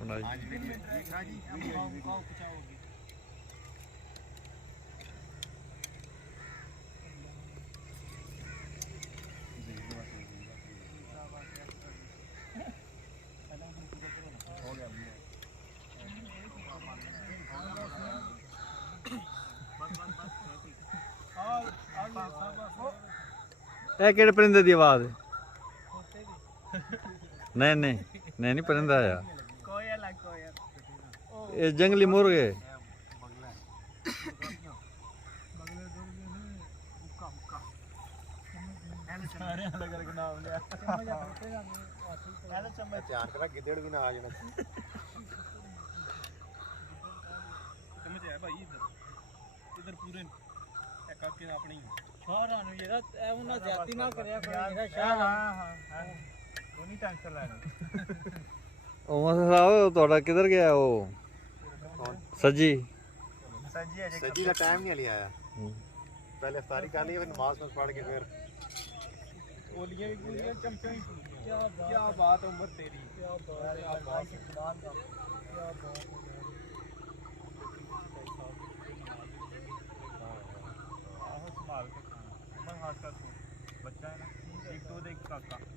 ਬਣਾਈ। ਇਹ ਕਿਹੜੇ ਪਰਿੰਦੇ ਦੀ ਆਵਾਜ਼ ਹੈ? नहीं नहीं नहीं नहीं परिंदा आया ये जंगली मुर्गे किधर गया वो सजी सजी का टाइम नहीं लिया आया। पहले इफ्तारी कर ली, फिर नमाज में पढ़ के फिर क्या बात उम्र तेरी, क्या बात।